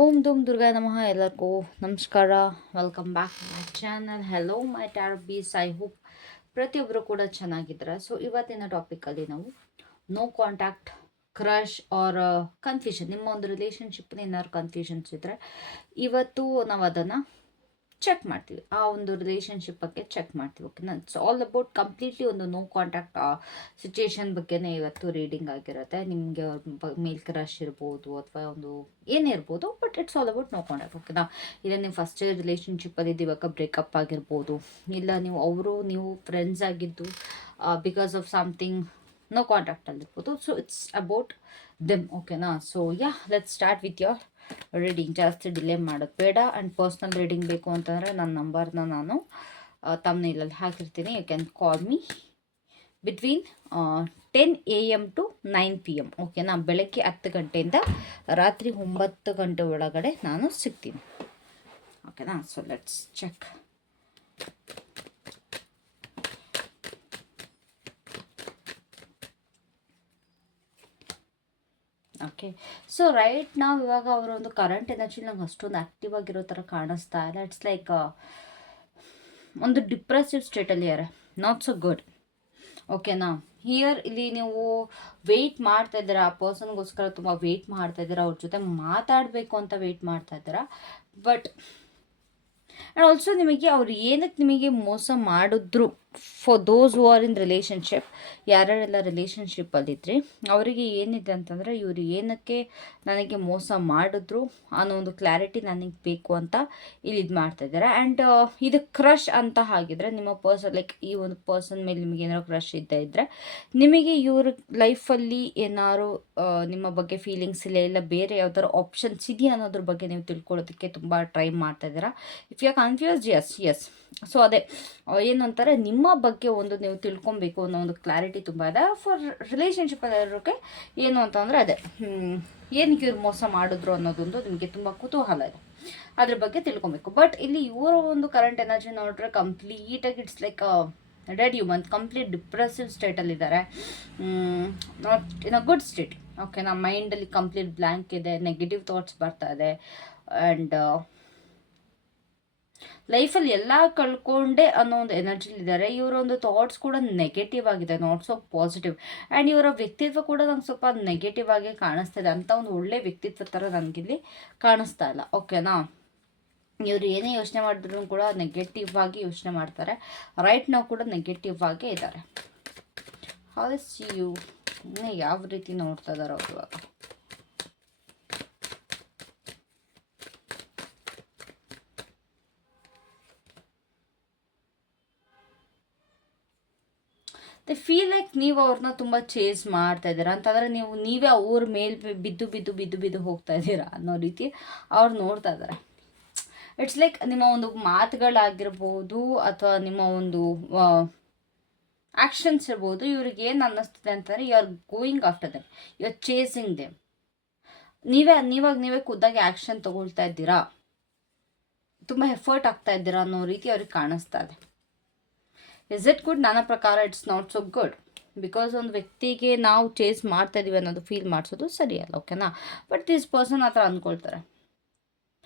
ಓಂ ದುಮ್ ದುರ್ಗಾ ನಮಃ. ಎಲ್ಲರಿಗೂ ನಮಸ್ಕಾರ. Welcome back to my channel. Hello my ಟ್ಯಾರಬೀಸ್. ಐ ಹೋಪ್ ಪ್ರತಿಯೊಬ್ಬರು ಕೂಡ ಚೆನ್ನಾಗಿದ್ದಾರೆ. ಸೊ ಇವತ್ತಿನ ಟಾಪಿಕಲ್ಲಿ ನಾವು no contact, crush or confusion, ನಿಮ್ಮ ಒಂದು ರಿಲೇಷನ್ಶಿಪ್ನ ಏನಾದ್ರು ಕನ್ಫ್ಯೂಷನ್ಸ್ ಇದ್ದರೆ ಇವತ್ತು ನಾವು ಅದನ್ನು ಚೆಕ್ ಮಾಡ್ತೀವಿ. ಆ ಒಂದು ರಿಲೇಷನ್ಶಿಪ್ ಬಗ್ಗೆ ಚೆಕ್ ಮಾಡ್ತೀವಿ. ಓಕೆನಾ? ಇಟ್ಸ್ ಆಲ್ ಅಬೌಟ್ ಕಂಪ್ಲೀಟ್ಲಿ ಒಂದು ನೋ ಕಾಂಟ್ಯಾಕ್ಟ್ ಸಿಚುಯೇಷನ್ ಬಗ್ಗೆನೇ ಇವತ್ತು ರೀಡಿಂಗ್ ಆಗಿರುತ್ತೆ. ನಿಮಗೆ ಮೇಲ್ ಕ್ರಶ್ ಇರ್ಬೋದು ಅಥವಾ ಒಂದು ಏನೇ ಇರ್ಬೋದು, but it's all about no contact. ಓಕೆನಾ? ಇಲ್ಲ ನೀವು ಫಸ್ಟ್ ರಿಲೇಷನ್ಶಿಪ್ಪಲ್ಲಿ ಇವಾಗ ಬ್ರೇಕಪ್ ಆಗಿರ್ಬೋದು, ಇಲ್ಲ ನೀವು ಫ್ರೆಂಡ್ಸ್ ಆಗಿದ್ದು ಬಿಕಾಸ್ ಆಫ್ ಸಮಥಿಂಗ್ ನೋ ಕಾಂಟ್ಯಾಕ್ಟಲ್ಲಿರ್ಬೋದು. So it's about them. ಓಕೆನಾ? So let's start with your reading. ಜಾಸ್ತಿ ಡಿಲೇ ಮಾಡೋದು ಬೇಡ. ಆ್ಯಂಡ್ ಪರ್ಸ್ನಲ್ ರೀಡಿಂಗ್ ಬೇಕು ಅಂತಂದರೆ ನನ್ನ ನಂಬರ್ನ ನಾನು ತಮ್ನೇಲಲ್ಲಿ ಹಾಕಿರ್ತೀನಿ. You can call me between 10 AM to 9 PM. ಓಕೆನಾ? ಬೆಳಗ್ಗೆ 10 ಗಂಟೆಯಿಂದ ರಾತ್ರಿ 9 ಗಂಟೆ ಒಳಗಡೆ ನಾನು ಸಿಗ್ತೀನಿ. ಓಕೆನಾ? So let's check. Okay, so right ನಾವು ಇವಾಗ ಅವರ ಒಂದು ಕರೆಂಟ್ ಎನರ್ಜಿ ನಂಗೆ ಅಷ್ಟೊಂದು ಆ್ಯಕ್ಟಿವ್ ಆಗಿರೋ ಥರ ಕಾಣಿಸ್ತಾ ಇಲ್ಲ. ಇಟ್ಸ್ ಲೈಕ್ ಒಂದು ಡಿಪ್ರೆಸಿವ್ ಸ್ಟೇಟಲ್ಲಿ ಯಾರೆ, ನಾಟ್ ಸೊ ಗುಡ್. ಓಕೆನಾ? ಇಲ್ಲಿ ನೀವು ವೆಯ್ಟ್ ಮಾಡ್ತಾ ಇದ್ದೀರಾ, ಆ ಪರ್ಸನ್ಗೋಸ್ಕರ ತುಂಬ ವೆಯ್ಟ್ ಮಾಡ್ತಾ ಇದ್ದೀರಾ, ಅವ್ರ ಜೊತೆ ಮಾತಾಡಬೇಕು ಅಂತ ವೆಯ್ಟ್ ಮಾಡ್ತಾ ಇದ್ದೀರಾ. ಬಟ್ ಆ್ಯಂಡ್ ಆಲ್ಸೋ ನಿಮಗೆ ಅವ್ರು ಏನಕ್ಕೆ ನಿಮಗೆ ಮೋಸ ಮಾಡಿದ್ರು, for those who are in relationship, ಯಾರ್ಯಾರೆಲ್ಲ ರಿಲೇಷನ್ಶಿಪ್ಪಲ್ಲಿದ್ದರೆ ಅವರಿಗೆ ಏನಿದೆ ಅಂತಂದರೆ, ಇವರು ಏನಕ್ಕೆ ನನಗೆ ಮೋಸ ಮಾಡಿದ್ರು ಅನ್ನೋ ಒಂದು ಕ್ಲಾರಿಟಿ ನನಗೆ ಬೇಕು ಅಂತ ಇಲ್ಲಿ ಇದು ಮಾಡ್ತಾಯಿದ್ದಾರೆ. ಆ್ಯಂಡ್ ಇದು ಕ್ರಶ್ ಅಂತ ಆಗಿದ್ರೆ ನಿಮ್ಮ ಪರ್ಸನ್, ಲೈಕ್ ಈ ಒಂದು ಪರ್ಸನ್ ಮೇಲೆ ನಿಮಗೆ ಏನಾದ್ರು ಕ್ರಶ್ ಇದ್ದರೆ ನಿಮಗೆ ಇವ್ರ ಲೈಫಲ್ಲಿ ಏನಾದ್ರು ನಿಮ್ಮ ಬಗ್ಗೆ ಫೀಲಿಂಗ್ಸ್ ಇಲ್ಲ ಬೇರೆ ಯಾವ್ದಾದ್ರು ಆಪ್ಷನ್ಸ್ ಇದೆಯಾ ಅನ್ನೋದ್ರ ಬಗ್ಗೆ ನೀವು ತಿಳ್ಕೊಳ್ಳೋದಕ್ಕೆ ತುಂಬ ಟ್ರೈ ಮಾಡ್ತಾ ಇದ್ದೀರಾ. If you are confused, yes. So ಅದೇ ಏನು ಅಂತಾರೆ, ನಿಮ್ಮ ಬಗ್ಗೆ ಒಂದು ನೀವು ತಿಳ್ಕೊಬೇಕು ಅನ್ನೋ ಒಂದು ಕ್ಲಾರಿಟಿ ತುಂಬ ಇದೆ. ಫಾರ್ ರಿಲೇಷನ್ಶಿಪ್ ಇರೋಕ್ಕೆ ಏನು ಅಂತಂದರೆ ಅದೇ ಏನಕ್ಕೆ ಇವ್ರು ಮೋಸ ಮಾಡಿದ್ರು ಅನ್ನೋದೊಂದು ನಿಮಗೆ ತುಂಬ ಕುತೂಹಲ ಇದೆ, ಅದ್ರ ಬಗ್ಗೆ ತಿಳ್ಕೊಬೇಕು. ಬಟ್ ಇಲ್ಲಿ ಇವರ ಒಂದು ಕರೆಂಟ್ ಎನರ್ಜಿ ನೋಡಿದ್ರೆ ಕಂಪ್ಲೀಟಾಗಿ it's like dead human, complete depressive ಸ್ಟೇಟಲ್ಲಿದ್ದಾರೆ. Not in a good state. Okay, ನಮ್ಮ ಮೈಂಡಲ್ಲಿ ಕಂಪ್ಲೀಟ್ ಬ್ಲ್ಯಾಂಕ್ ಇದೆ, ನೆಗೆಟಿವ್ ಥಾಟ್ಸ್ ಬರ್ತಾ ಇದೆ. ಆ್ಯಂಡ್ ಲೈಫಲ್ಲಿ ಎಲ್ಲ ಕಳ್ಕೊಂಡೆ ಅನ್ನೋ ಒಂದು ಎನರ್ಜಿಲಿದ್ದಾರೆ. ಇವರ ಒಂದು ಥಾಟ್ಸ್ ಕೂಡ ನೆಗೆಟಿವ್ ಆಗಿದೆ, ನಾಟ್ ಸೊ ಪಾಸಿಟಿವ್. ಆ್ಯಂಡ್ ಇವರ ವ್ಯಕ್ತಿತ್ವ ಕೂಡ ನಂಗೆ ಸ್ವಲ್ಪ ನೆಗೆಟಿವ್ ಆಗಿ ಕಾಣಿಸ್ತಾ ಇದೆ. ಅಂತ ಒಂದು ಒಳ್ಳೆ ವ್ಯಕ್ತಿತ್ವ ಥರ ನನಗಿಲ್ಲಿ ಕಾಣಿಸ್ತಾ ಇಲ್ಲ. ಓಕೆನಾ? ಇವರು ಏನೇ ಯೋಚನೆ ಮಾಡಿದ್ರು ಕೂಡ ನೆಗೆಟಿವ್ ಆಗಿ ಯೋಚನೆ ಮಾಡ್ತಾರೆ. ರೈಟ್ ನಾವು ಕೂಡ ನೆಗೆಟಿವ್ ಆಗೇ ಇದ್ದಾರೆ. ಹೌ ಸಿ ಯು ಯಾವ ರೀತಿ ನೋಡ್ತಾ ಇದ್ದಾರೆ ಅವರು ಇವಾಗ? ದೇ ಫೀಲ್ ಲೈಕ್ ನೀವು ಅವ್ರನ್ನ ತುಂಬ ಚೇಸ್ ಮಾಡ್ತಾ ಇದ್ದೀರಾ ಅಂತಂದರೆ ನೀವೇ ಅವ್ರ ಮೇಲೆ ಬಿದ್ದು ಹೋಗ್ತಾ ಇದ್ದೀರಾ ಅನ್ನೋ ರೀತಿ ಅವ್ರು ನೋಡ್ತಾ ಇದ್ದಾರೆ. ಇಟ್ಸ್ ಲೈಕ್ ನಿಮ್ಮ ಒಂದು ಮಾತುಗಳಾಗಿರ್ಬೋದು ಅಥವಾ ನಿಮ್ಮ ಒಂದು ಆ್ಯಕ್ಷನ್ಸ್ ಇರ್ಬೋದು, ಇವ್ರಿಗೆ ಏನು ಅನ್ನಿಸ್ತಿದೆ ಅಂತಂದರೆ you are going after them, you are chasing them. ನೀವೇ ಖುದ್ದಾಗಿ ಆ್ಯಕ್ಷನ್ ತಗೊಳ್ತಾ ಇದ್ದೀರಾ, ತುಂಬ ಎಫರ್ಟ್ ಆಗ್ತಾ ಇದ್ದೀರಾ ಅನ್ನೋ ರೀತಿ ಅವ್ರಿಗೆ ಕಾಣಿಸ್ತಾ ಇದೆ. Is it good? ನನ್ನ ಪ್ರಕಾರ it's not so good. Because ಒಂದು ವ್ಯಕ್ತಿಗೆ ನಾವು ಚೇಸ್ ಮಾಡ್ತಾ ಇದೀವಿ ಅನ್ನೋದು ಫೀಲ್ ಮಾಡಿಸೋದು ಸರಿಯಲ್ಲ. ಓಕೆನಾ? ಬಟ್ ದಿಸ್ ಪರ್ಸನ್ ಆ ಥರ ಅಂದ್ಕೊಳ್ತಾರೆ.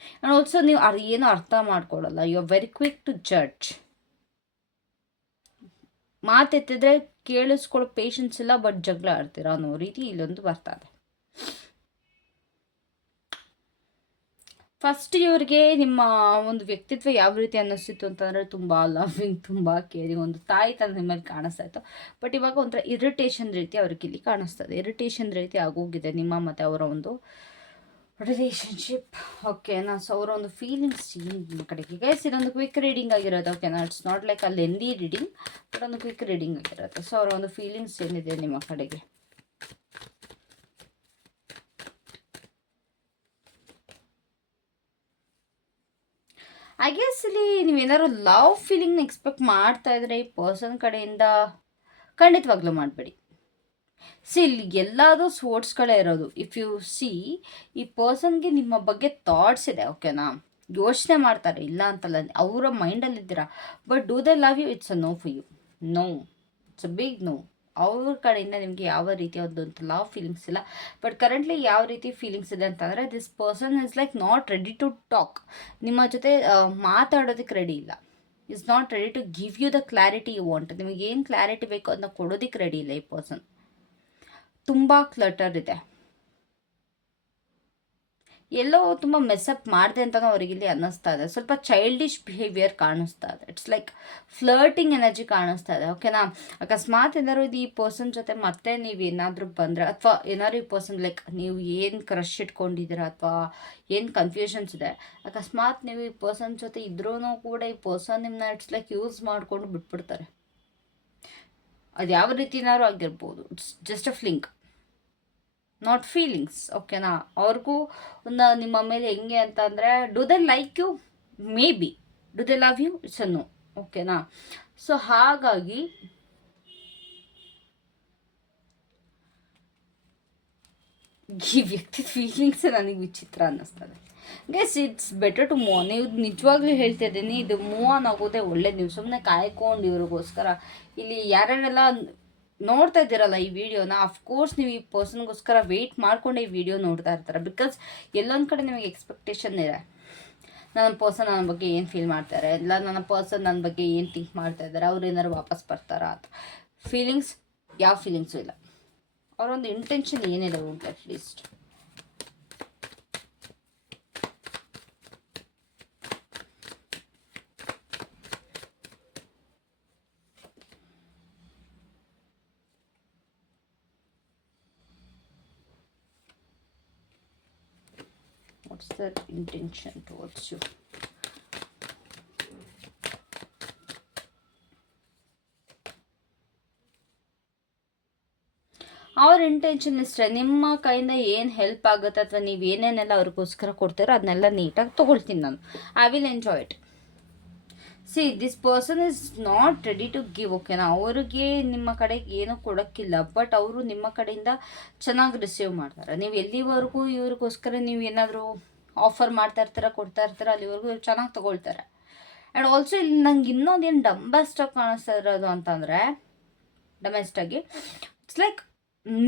ಆ್ಯಂಡ್ ಆಲ್ಸೋ ನೀವು ಏನೂ ಅರ್ಥ ಮಾಡ್ಕೊಡಲ್ಲ. You are very quick to judge. ಮಾತೆತ್ತಿದ್ರೆ ಕೇಳಿಸ್ಕೊಳ್ಳೋ ಪೇಷನ್ಸ್ ಇಲ್ಲ, ಬಟ್ ಜಗಳ ಆಡ್ತೀರಾ ಅನ್ನೋ ರೀತಿ ಇಲ್ಲೊಂದು ಬರ್ತಾ ಇದೆ. ಫಸ್ಟ್ ಇವ್ರಿಗೆ ನಿಮ್ಮ ಒಂದು ವ್ಯಕ್ತಿತ್ವ ಯಾವ ರೀತಿ ಅನ್ನಿಸ್ತಿತ್ತು ಅಂತಂದರೆ ತುಂಬ ಲವಿಂಗ್, ತುಂಬ ಕೇರಿಂಗ್, ಒಂದು ತಾಯಿ ತನ ನಿಮ್ಮಲ್ಲಿ ಕಾಣಿಸ್ತಾ ಇತ್ತು. ಬಟ್ ಇವಾಗ ಒಂಥರ ಇರಿಟೇಷನ್ ರೀತಿ ಅವ್ರಿಗೆ ಇಲ್ಲಿ ಕಾಣಿಸ್ತದೆ. ಇರಿಟೇಷನ್ ರೀತಿ ಆಗೋಗಿದೆ ನಿಮ್ಮ ಮತ್ತು ಅವರ ಒಂದು ರಿಲೇಷನ್ಶಿಪ್. ಓಕೆನಾ? ಸೊ ಅವರ ಒಂದು ಫೀಲಿಂಗ್ಸ್ ನಿಮ್ಮ ಕಡೆಗೆ ಗೈಸ್ ಇದೊಂದು ಕ್ವಿಕ್ ರೀಡಿಂಗ್ ಆಗಿರೋದು. ಓಕೆನಾ? ಇಟ್ಸ್ ನಾಟ್ ಲೈಕ್ ಆ ಲೆಂದಿ ರೀಡಿಂಗ್, ಬಟ್ ಒಂದು ಕ್ವಿಕ್ ರೀಡಿಂಗ್ ಆಗಿರುತ್ತೆ. ಸೊ ಅವರ ಒಂದು ಫೀಲಿಂಗ್ಸ್ ಏನಿದೆ ನಿಮ್ಮ ಕಡೆಗೆ, ಐ ಗೆಸ್ ಇಲ್ಲಿ ನೀವೇನಾದ್ರು ಲವ್ ಫೀಲಿಂಗ್ನ ಎಕ್ಸ್ಪೆಕ್ಟ್ ಮಾಡ್ತಾ ಇದ್ರೆ ಈ ಪರ್ಸನ್ ಕಡೆಯಿಂದ ಖಂಡಿತವಾಗ್ಲೂ ಮಾಡಬೇಡಿ. ಇಲ್ಲಿ ಎಲ್ಲದೂ ಸ್ಪೋರ್ಟ್ಸ್ಗಳೇ ಇರೋದು. ಇಫ್ ಯು ಸಿ, ಈ ಪರ್ಸನ್ಗೆ ನಿಮ್ಮ ಬಗ್ಗೆ ಥಾಟ್ಸ್ ಇದೆ. ಓಕೆನಾ? ಯೋಚನೆ ಮಾಡ್ತಾರೆ, ಇಲ್ಲ ಅಂತಲ್ಲ, ಅವರ ಮೈಂಡಲ್ಲಿದ್ದೀರಾ. But do they love you? It's a no for you. No, it's a big no. ಅವ್ರ ಕಡೆಯಿಂದ ನಿಮಗೆ ಯಾವ ರೀತಿಯ ಒಂದು ಲವ್ ಫೀಲಿಂಗ್ಸ್ ಇಲ್ಲ. ಬಟ್ ಕರೆಂಟ್ಲಿ ಯಾವ ರೀತಿ ಫೀಲಿಂಗ್ಸ್ ಇದೆ ಅಂತಂದರೆ, this person is like not ready to talk. ನಿಮ್ಮ ಜೊತೆ ಮಾತಾಡೋದಕ್ಕೆ ರೆಡಿ ಇಲ್ಲ. Is not ready to give you the clarity you want. ನಿಮಗೆ ಏನು ಕ್ಲಾರಿಟಿ ಬೇಕೋ ಅದನ್ನ ಕೊಡೋದಕ್ಕೆ ರೆಡಿ ಇಲ್ಲ ಈ ಪರ್ಸನ್. ತುಂಬ ಕ್ಲಟರ್ ಇದೆ, ಎಲ್ಲೋ ತುಂಬ ಮೆಸ್ಅಪ್ ಮಾಡಿದೆ ಅಂತಲೂ ಅವ್ರಿಗೆ ಇಲ್ಲಿ ಅನ್ನಿಸ್ತಾ ಇದೆ. ಸ್ವಲ್ಪ ಚೈಲ್ಡಿಶ್ ಬಿಹೇವಿಯರ್ ಕಾಣಿಸ್ತಾ ಇದೆ. ಇಟ್ಸ್ ಲೈಕ್ ಫ್ಲರ್ಟಿಂಗ್ ಎನರ್ಜಿ ಕಾಣಿಸ್ತಾ ಇದೆ. ಓಕೆನಾ? ಅಕಸ್ಮಾತ್ ಏನಾದ್ರು ಇದು ಈ ಪರ್ಸನ್ ಜೊತೆ ಮತ್ತೆ ನೀವು ಏನಾದರೂ ಬಂದರೆ, ಅಥವಾ ಏನಾದ್ರು ಈ ಪರ್ಸನ್ ಲೈಕ್ ನೀವು ಏನು ಕ್ರಶ್ ಇಟ್ಕೊಂಡಿದ್ದೀರಾ ಅಥವಾ ಏನು ಕನ್ಫ್ಯೂಷನ್ಸ್ ಇದೆ, ಅಕಸ್ಮಾತ್ ನೀವು ಈ ಪರ್ಸನ್ ಜೊತೆ ಇದ್ರೂ ಕೂಡ ಈ ಪರ್ಸನ್ ನಿಮ್ಮನ್ನ ಇಟ್ಸ್ ಲೈಕ್ ಯೂಸ್ ಮಾಡಿಕೊಂಡು ಬಿಟ್ಬಿಡ್ತಾರೆ. ಅದು ಯಾವ ರೀತಿನಾದ್ರು ಆಗಿರ್ಬೋದು. It's just a fling, not feelings. ಓಕೆನಾ? ಅವ್ರಿಗೂ ಒಂದು ನಿಮ್ಮ ಮೇಲೆ ಹೆಂಗೆ ಅಂತ ಅಂದರೆ, do they like you? Maybe. Do they love you? It's a no. ಓಕೆನಾ? ಸೊ ಹಾಗಾಗಿ ಈ ವ್ಯಕ್ತಿ ಫೀಲಿಂಗ್ಸ್ ನನಗೆ ವಿಚಿತ್ರ ಅನ್ನಿಸ್ತದೆ. Guess it's better to move on. ನೀವು ನಿಜವಾಗ್ಲೂ ಹೇಳ್ತಾ ಇದ್ದೀನಿ, ಇದು ಮೂವ್ ಆನ್ ಆಗೋದೇ ಒಳ್ಳೇದು. ನೀವು ಸುಮ್ಮನೆ ಕಾಯ್ಕೊಂಡು ಇವ್ರಿಗೋಸ್ಕರ ಇಲ್ಲಿ ಯಾರ್ಯಾರೆಲ್ಲ ನೋಡ್ತಾ ಇದ್ದೀರಲ್ಲ ಈ ವಿಡಿಯೋನ, ಅಫ್ಕೋರ್ಸ್ ನೀವು ಈ ಪರ್ಸನ್ಗೋಸ್ಕರ ವೆಯ್ಟ್ ಮಾಡ್ಕೊಂಡೆ ಈ ವಿಡಿಯೋ ನೋಡ್ತಾ ಇರ್ತಾರೆ. ಬಿಕಾಸ್ ಎಲ್ಲೊಂದು ಕಡೆ ನಿಮಗೆ ಎಕ್ಸ್ಪೆಕ್ಟೇಷನ್ ಇದೆ, ನನ್ನ ಪರ್ಸನ್ ನನ್ನ ಬಗ್ಗೆ ಏನು ಫೀಲ್ ಮಾಡ್ತಾರೆ, ಇಲ್ಲ ನನ್ನ ಪರ್ಸನ್ ನನ್ನ ಬಗ್ಗೆ ಏನು ಥಿಂಕ್ ಮಾಡ್ತಾ ಇದ್ದಾರೆ, ಅವ್ರು ಏನಾರು ವಾಪಸ್ ಬರ್ತಾರಾ ಅಂತ. ಫೀಲಿಂಗ್ಸ್, ಯಾವ ಫೀಲಿಂಗ್ಸು ಇಲ್ಲ. ಅವರೊಂದು ಇಂಟೆನ್ಷನ್ ಏನಿದೆ ಹೋಗಿ at least. What's their intention towards you? ಅವ್ರ ಇಂಟೆನ್ಷನ್ ಇಷ್ಟೇ, ನಿಮ್ಮ ಕೈಯಿಂದ ಏನು ಹೆಲ್ಪ್ ಆಗುತ್ತೆ ಅಥವಾ ನೀವು ಏನೇನೆಲ್ಲ ಅವ್ರಿಗೋಸ್ಕರ ಕೊಡ್ತೀರೋ ಅದನ್ನೆಲ್ಲ ನೀಟಾಗಿ ತೊಗೊಳ್ತೀನಿ ನಾನು. I will enjoy it. See, this person is not ready to give. ಓಕೆನಾ? ಅವ್ರಿಗೆ ನಿಮ್ಮ ಕಡೆಗೆ ಏನೂ ಕೊಡೋಕ್ಕಿಲ್ಲ, ಬಟ್ ಅವರು ನಿಮ್ಮ ಕಡೆಯಿಂದ ಚೆನ್ನಾಗಿ ರಿಸೀವ್ ಮಾಡ್ತಾರೆ. ನೀವು ಎಲ್ಲಿವರೆಗೂ ಇವ್ರಿಗೋಸ್ಕರ ನೀವು ಏನಾದರೂ ಆಫರ್ ಮಾಡ್ತಾ ಇರ್ತೀರ, ಕೊಡ್ತಾ ಇರ್ತೀರ, ಅಲ್ಲಿವರೆಗೂ ಇವ್ರು ಚೆನ್ನಾಗಿ ತೊಗೊಳ್ತಾರೆ. ಆ್ಯಂಡ್ ಆಲ್ಸೋ ಇಲ್ಲಿ ನಂಗೆ ಇನ್ನೊಂದೇನು ಡಂಬೆಸ್ಟಾಗಿ ಕಾಣಿಸ್ತಾ ಇರೋದು ಅಂತಂದರೆ, ಡೊಮೆಸ್ಟಾಗಿ ಇಟ್ಸ್ ಲೈಕ್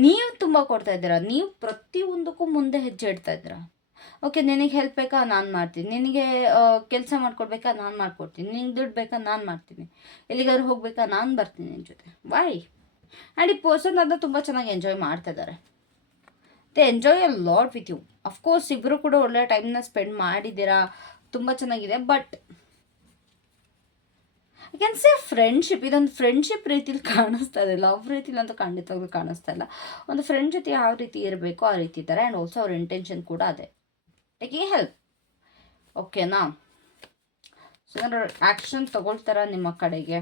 ನೀವು ತುಂಬ ಕೊಡ್ತಾ ಇದ್ದೀರಾ, ನೀವು ಪ್ರತಿಯೊಂದಕ್ಕೂ ಮುಂದೆ ಹೆಜ್ಜೆ ಇಡ್ತಾ ಇದ್ದೀರಾ. ಓಕೆ, ನಿನಗೆ ಹೆಲ್ಪ್ ಬೇಕಾ ನಾನು ಮಾಡ್ತೀನಿ, ನಿನಗೆ ಕೆಲಸ ಮಾಡ್ಕೊಡ್ಬೇಕಾ ನಾನು ಮಾಡ್ಕೊಡ್ತೀನಿ, ನಿನಗೆ ದುಡ್ಡು ಬೇಕಾ ನಾನು ಮಾಡ್ತೀನಿ, ಎಲ್ಲಿಗಾದ್ರೂ ಹೋಗ್ಬೇಕಾ ನಾನು ಬರ್ತೀನಿ ನಿನ್ನ ಜೊತೆ. ವೈ? ಆ್ಯಂಡ್ ಈ ಪರ್ಸನ್ ಅದನ್ನ ತುಂಬ ಚೆನ್ನಾಗಿ ಎಂಜಾಯ್ ಮಾಡ್ತಾ ಇದ್ದಾರೆ. They enjoy a lot with you. Of course ಇಬ್ಬರು ಕೂಡ ಒಳ್ಳೆ ಟೈಮ್ನ ಸ್ಪೆಂಡ್ ಮಾಡಿದ್ದೀರಾ, ತುಂಬ ಚೆನ್ನಾಗಿದೆ. But I can say friendship, ಇದೊಂದು ಫ್ರೆಂಡ್ಶಿಪ್ ರೀತಿಲಿ ಕಾಣಿಸ್ತಾ ಇದೆ, ಲವ್ ರೀತಿಲಿ ಅಂತ ಖಂಡಿತವಾಗ್ಲೂ ಕಾಣಿಸ್ತಾ ಇಲ್ಲ. ಒಂದು ಫ್ರೆಂಡ್ ಜೊತೆ ಯಾವ ರೀತಿ ಇರಬೇಕು ಆ ರೀತಿ ಇದ್ದಾರೆ. ಆ್ಯಂಡ್ ಆಲ್ಸೋ ಅವ್ರ ಇಂಟೆನ್ಷನ್ ಕೂಡ ಅದೇ, ಟೇಕಿಂಗ್ ಹೆಲ್ಪ್. ಓಕೆನಾ? ಸೊ ಏನಾದ್ರು ಆ್ಯಕ್ಷನ್ ತಗೊಳ್ತಾರ ನಿಮ್ಮ ಕಡೆಗೆ?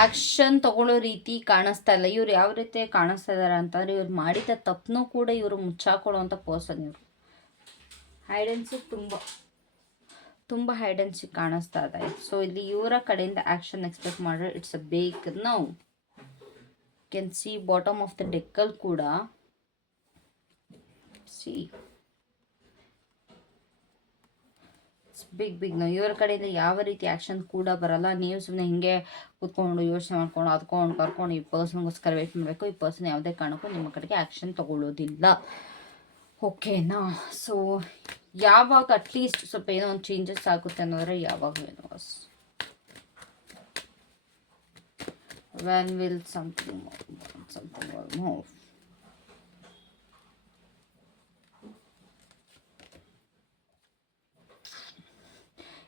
ಆ್ಯಕ್ಷನ್ ತಗೊಳ್ಳೋ ರೀತಿ ಕಾಣಿಸ್ತಾ ಇಲ್ಲ. ಇವ್ರು ಯಾವ ರೀತಿ ಕಾಣಿಸ್ತಾ ಇದ್ದಾರೆ ಅಂತಂದರೆ, ಇವ್ರು ಮಾಡಿದ ತಪ್ಪನೂ ಕೂಡ ಇವರು ಮುಚ್ಚಾಕೊಡುವಂಥ ಪರ್ಸನ್ ಇವರು. ಹೈಡೆನ್ಸಿ ತುಂಬ ಹೈಡೆನ್ಸಿ ಕಾಣಿಸ್ತಾ ಇದೆ. ಸೊ ಇಲ್ಲಿ ಇವರ ಕಡೆಯಿಂದ ಆ್ಯಕ್ಷನ್ ಎಕ್ಸ್ಪೆಕ್ಟ್ ಮಾಡಿದ್ರೆ it's a break now. Can see bottom of the ಡೆಕ್ಕಲ್ಲಿ ಕೂಡ ಸಿ ಬಿಗ್ ನಾವು ಇವರ ಕಡೆಯಿಂದ ಯಾವ ರೀತಿ ಆ್ಯಕ್ಷನ್ ಕೂಡ ಬರಲ್ಲ. ನೀವು ಸುಮ್ಮನೆ ಹಿಂಗೆ ಕೂತ್ಕೊಂಡು ಯೋಚನೆ ಮಾಡ್ಕೊಂಡು ಅದ್ಕೊಂಡು ಕರ್ಕೊಂಡು ಈ ಪರ್ಸನ್ಗೋಸ್ಕರ ವೇಟ್ ಮಾಡಬೇಕು. ಈ ಪರ್ಸನ್ ಯಾವುದೇ ಕಾರಣಕ್ಕೂ ನಿಮ್ಮ ಕಡೆಗೆ ಆ್ಯಕ್ಷನ್ ತಗೊಳ್ಳೋದಿಲ್ಲ. ಓಕೆನಾ? ಸೊ ಯಾವಾಗ ಅಟ್ಲೀಸ್ಟ್ ಸ್ವಲ್ಪ ಏನೋ ಒಂದು ಚೇಂಜಸ್ ಆಗುತ್ತೆ ಅನ್ನೋದ್ರೆ ಯಾವಾಗ ಏನೋ when will something more.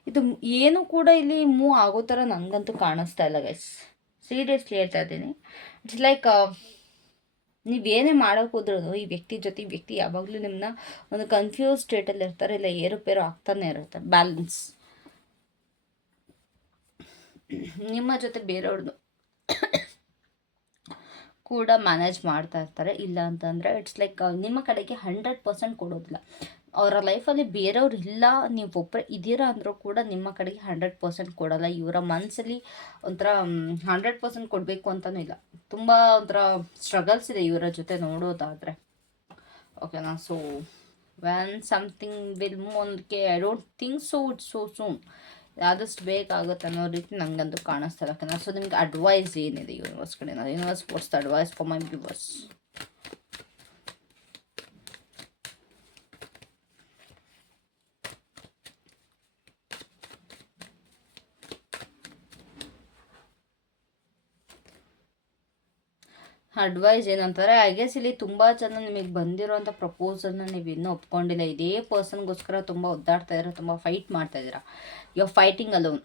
ಇದು ಏನು ಕೂಡ ಇಲ್ಲಿ ಮೂವ್ ಆಗೋ ಥರ ನನಗಂತೂ ಕಾಣಿಸ್ತಾ ಇಲ್ಲ ಗೈಸ್. ಸೀರಿಯಸ್ಲಿ ಹೇಳ್ತಾ ಇದ್ದೀನಿ. ಇಟ್ಸ್ ಲೈಕ್ ನೀವೇನೇ ಮಾಡೋಕೆ ಹೋದ್ರೂ ಈ ವ್ಯಕ್ತಿ ಜೊತೆ ಈ ವ್ಯಕ್ತಿ ಯಾವಾಗಲೂ ನಿಮ್ಮನ್ನ ಒಂದು ಕನ್ಫ್ಯೂಸ್ ಸ್ಟೇಟಲ್ಲಿ ಇರ್ತಾರೆ, ಇಲ್ಲ ಏರುಪೇರು ಆಗ್ತಾನೆ ಇರುತ್ತೆ. ಬ್ಯಾಲೆನ್ಸ್ ನಿಮ್ಮ ಜೊತೆ ಬೇರೆಯವ್ರದ್ದು ಕೂಡ ಮ್ಯಾನೇಜ್ ಮಾಡ್ತಾ ಇರ್ತಾರೆ. ಇಲ್ಲ ಅಂತಂದರೆ ಇಟ್ಸ್ ಲೈಕ್ ನಿಮ್ಮ ಕಡೆಗೆ 100% ಕೊಡೋದಿಲ್ಲ. ಅವರ ಲೈಫಲ್ಲಿ ಬೇರೆಯವ್ರು ಇಲ್ಲ, ನೀವು ಒಬ್ಬರೇ ಇದ್ದೀರಾ ಅಂದರೂ ಕೂಡ ನಿಮ್ಮ ಕಡೆಗೆ 100% ಕೊಡಲ್ಲ. ಇವರ ಮನಸ್ಸಲ್ಲಿ ಒಂಥರ 100% ಕೊಡಬೇಕು ಅಂತಲೂ ಇಲ್ಲ. ತುಂಬ ಒಂಥರ ಸ್ಟ್ರಗಲ್ಸ್ ಇದೆ ಇವರ ಜೊತೆ ನೋಡೋದಾದರೆ, ಓಕೆನಾ. ಸೊ ವೆನ್ ಸಮಥಿಂಗ್ ವಿಲ್ ಮುಂದಕ್ಕೆ I don't think so it's so soon, ಆದಷ್ಟು ಬೇಕಾಗುತ್ತೆ ಅನ್ನೋ ರೀತಿ ನನಗಂತೂ ಕಾಣಿಸ್ತಾರೆ, ಓಕೆನಾ. ಸೊ ನಿಮ್ಗೆ ಅಡ್ವೈಸ್ ಏನಿದೆ ಯೂನಿವರ್ಸ್ ಕಡೆಯಿಂದ? Universe what's the advice for my viewers? Advice ಏನಂತಾರೆ, ಐ ಗೆಸ್ ಇಲ್ಲಿ ತುಂಬ ಜನ ನಿಮಗೆ ಬಂದಿರೋಂಥ ಪ್ರಪೋಸಲ್ನ ನೀವು ಇನ್ನೂ ಒಪ್ಕೊಂಡಿಲ್ಲ. ಇದೇ ಪರ್ಸನ್ಗೋಸ್ಕರ ತುಂಬ ಒದ್ದಾಡ್ತಾ ಇದ್ದೀರಾ, ತುಂಬ ಫೈಟ್ ಮಾಡ್ತಾ ಇದ್ದೀರಾ. You are fighting alone.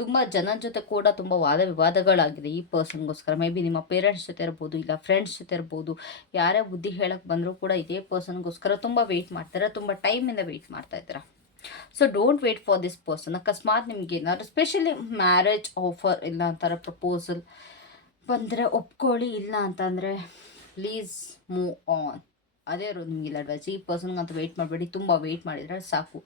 ತುಂಬ ಜನದ ಜೊತೆ ಕೂಡ ತುಂಬ ವಾದ ವಿವಾದಗಳಾಗಿದೆ ಈ ಪರ್ಸನ್ಗೋಸ್ಕರ. ಮೇ ಬಿ ನಿಮ್ಮ ಪೇರೆಂಟ್ಸ್ ಜೊತೆ ಇರ್ಬೋದು, ಇಲ್ಲ ಫ್ರೆಂಡ್ಸ್ ಜೊತೆ ಇರ್ಬೋದು. ಯಾರೇ ಬುದ್ಧಿ ಹೇಳಕ್ಕೆ ಬಂದರೂ ಕೂಡ ಇದೇ ಪರ್ಸನ್ಗೋಸ್ಕರ ತುಂಬ ವೆಯ್ಟ್ ಮಾಡ್ತಾರೆ, ತುಂಬ ಟೈಮಿಂದ ವೆಯ್ಟ್ ಮಾಡ್ತಾ ಇದ್ದೀರಾ. So don't wait for this person. ಅಕಸ್ಮಾತ್ ನಿಮ್ಗೆ ಏನಾದ್ರು ಸ್ಪೆಷಲಿ ಮ್ಯಾರೇಜ್ ಆಫರ್ ಇಲ್ಲ ಅಂತಾರೆ, ಪ್ರಪೋಸಲ್ ಬಂದರೆ ಒಪ್ಕೊಳ್ಳಿ, ಇಲ್ಲ ಅಂತಂದರೆ ಪ್ಲೀಸ್ ಮೂವ್ ಆನ್. ಅದೇ ಇರೋದು ನಿಮಗಿಲ್ಲ ಅಡ್ವೈಸ್. ಈ ಪರ್ಸನ್ಗಂತ ವೆಯ್ಟ್ ಮಾಡಬೇಡಿ, ತುಂಬ ವೆಯ್ಟ್ ಮಾಡಿದರೆ ಸಾಕು.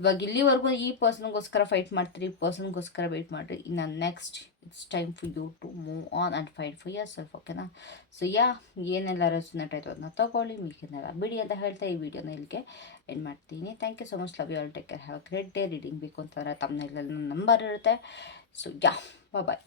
ಇವಾಗ ಇಲ್ಲಿವರೆಗೂ ಈ ಪರ್ಸನ್ಗೋಸ್ಕರ ಫೈಟ್ ಮಾಡ್ತೀರಿ, ಈ ಪರ್ಸನ್ಗೋಸ್ಕರ ವೆಯ್ಟ್ ಮಾಡಿರಿ. ಇನ್ನು next it's time for you to move on and fight for yourself, ಓಕೆನಾ. ಸೊ ಏನೆಲ್ಲ ರೆಸೊನೇಟ್ ಆಯಿತು ಅದನ್ನ ತಗೊಳ್ಳಿ, ಮಿಕ್ಕಿನೆಲ್ಲ ಬಿಡಿ ಅಂತ ಹೇಳ್ತಾ ಈ ವಿಡಿಯೋನ ಇಲ್ಲಿಗೆ ಎಂಡ್ ಮಾಡ್ತೀನಿ. Thank you so much. Love you all. Take care. Have a great day. Reading ಬೇಕು ಅಂತಂದರೆ ತಮ್ಮನೆಲ್ಲ ನಂಬರ್ ಇರುತ್ತೆ. So bye.